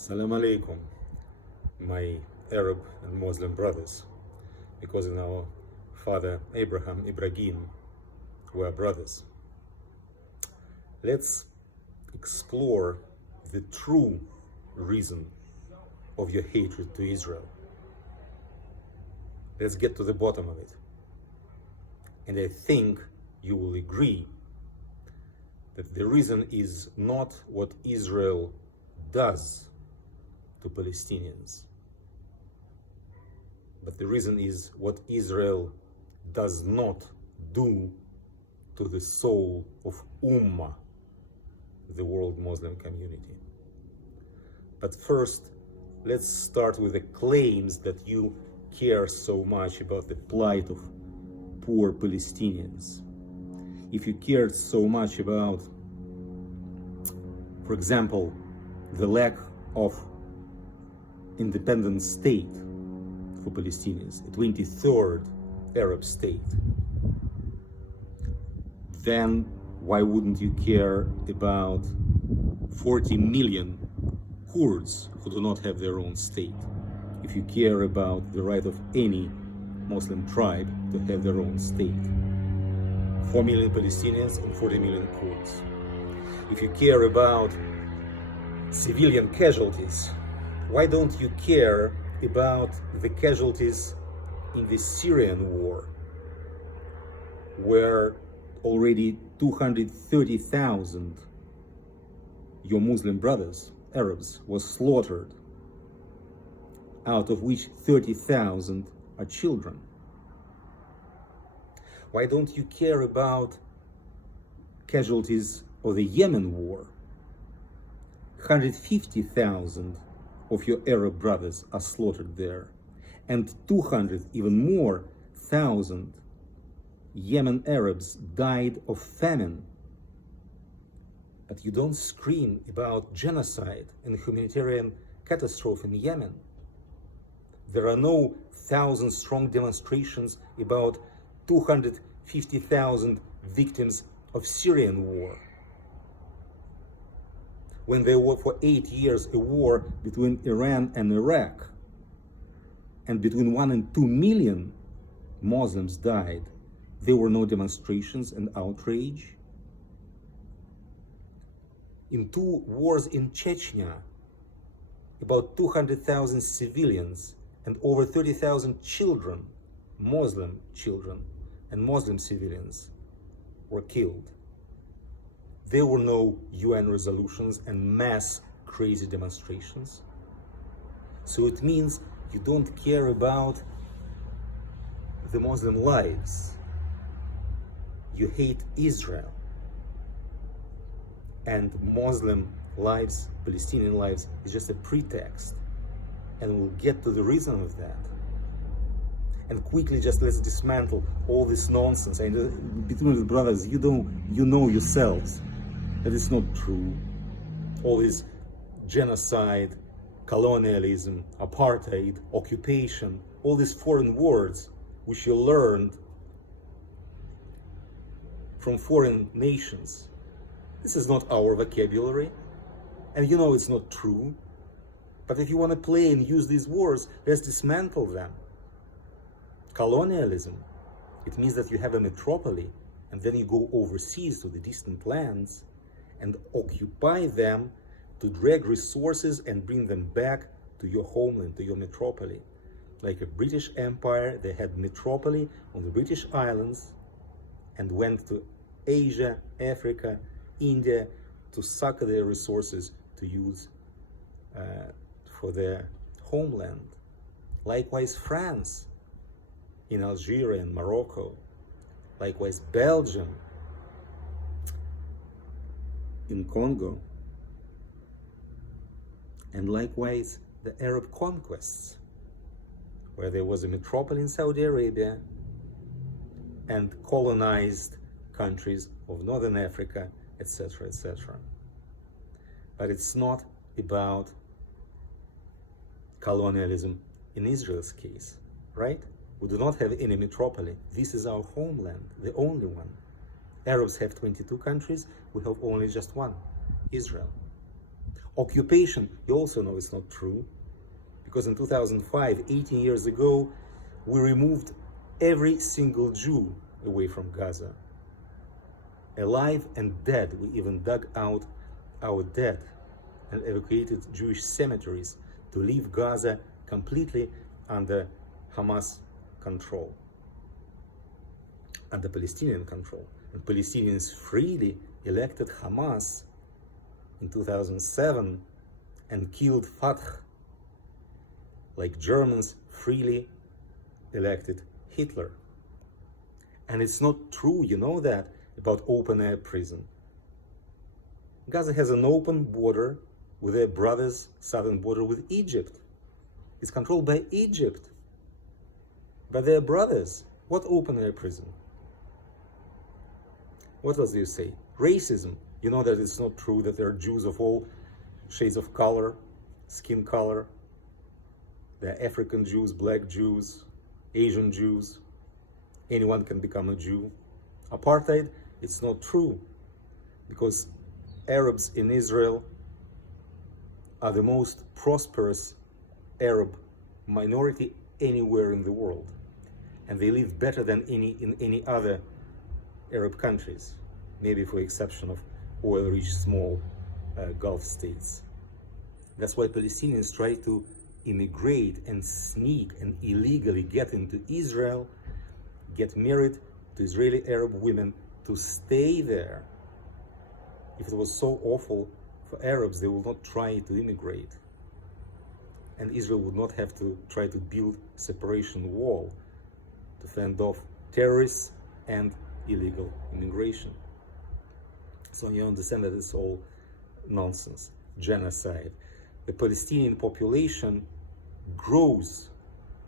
Salam alaikum, my Arab and Muslim brothers, because in our father Ibrahim were brothers. Let's explore the true reason of your hatred to Israel. Let's get to the bottom of it. And I think you will agree that the reason is not what Israel does to Palestinians, but the reason is what Israel does not do to the soul of Ummah, the world Muslim community. But first, let's start with the claims that you care so much about the plight of poor Palestinians. If you cared so much about, for example, the lack of independent state for Palestinians, a 23rd Arab state, then why wouldn't you care about 40 million Kurds who do not have their own state? If you care about the right of any Muslim tribe to have their own state, 4 million Palestinians and 40 million Kurds. If you care about civilian casualties, why don't you care about the casualties in the Syrian war, where already 230,000 your Muslim brothers, Arabs, was slaughtered, out of which 30,000 are children? Why don't you care about casualties of the Yemen war? 150,000 of your Arab brothers are slaughtered there, and 200, even more, thousand Yemen Arabs died of famine. But you don't scream about genocide and humanitarian catastrophe in Yemen. There are no 1,000-strong demonstrations about 250,000 victims of Syrian war, when there were for 8 years a war between Iran and Iraq, and between 1 and 2 million Muslims died. There were no demonstrations and outrage. In 2 wars in Chechnya, about 200,000 civilians and over 30,000 children, Muslim children and Muslim civilians, were killed. There were no UN resolutions and mass crazy demonstrations. So it means you don't care about the Muslim lives. You hate Israel. And Muslim lives, Palestinian lives, is just a pretext. And we'll get to the reason of that. And quickly, just let's dismantle all this nonsense. And between the brothers, you know yourselves that it's not true. All this genocide, colonialism, apartheid, occupation, all these foreign words which you learned from foreign nations. This is not our vocabulary, and you know it's not true. But if you want to play and use these words, let's dismantle them. Colonialism, it means that you have a metropoly, and then you go overseas to the distant lands and occupy them to drag resources and bring them back to your homeland, to your metropoly. Like a British Empire, they had metropoly on the British Islands and went to Asia, Africa, India to suck their resources to use for their homeland. Likewise, France in Algeria and Morocco. Likewise, Belgium in Congo. And likewise, the Arab conquests, where there was a metropolis in Saudi Arabia and colonized countries of Northern Africa, etc., etc. But it's not about colonialism in Israel's case, right? We do not have any metropoly. This is our homeland, the only one. Arabs have 22 countries, we have only just one, Israel. Occupation, you also know it's not true, because in 2005, 18 years ago, we removed every single Jew away from Gaza. Alive and dead, we even dug out our dead and evacuated Jewish cemeteries to leave Gaza completely under Hamas control, under Palestinian control. And Palestinians freely elected Hamas in 2007 and killed Fatah, like Germans freely elected Hitler. And it's not true, you know that, about open-air prison. Gaza has an open border with their brothers, southern border with Egypt. It's controlled by Egypt, by their brothers. What open-air prison? What else do you say? Racism. You know that it's not true that there are Jews of all shades of color, skin color. There are African Jews, black Jews, Asian Jews. Anyone can become a Jew. Apartheid, it's not true, because Arabs in Israel are the most prosperous Arab minority anywhere in the world, and they live better than in any other Arab countries, maybe for exception of oil-rich small Gulf states. That's why Palestinians try to immigrate and sneak and illegally get into Israel, get married to Israeli Arab women to stay there. If it was so awful for Arabs, they would not try to immigrate. And Israel would not have to try to build a separation wall to fend off terrorists and illegal immigration. So you understand that it's all nonsense, genocide. The Palestinian population grows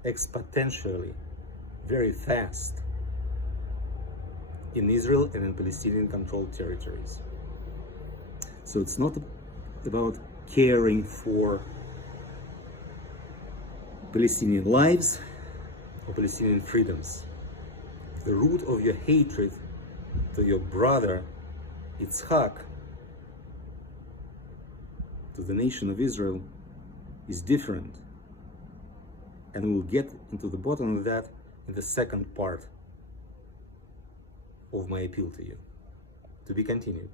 exponentially, very fast, in Israel and in Palestinian-controlled territories. So it's not about caring for Palestinian lives or Palestinian freedoms. The root of your hatred to your brother Yitzhak, to the nation of Israel, is different. And we'll get into the bottom of that in the second part of my appeal to you. To be continued.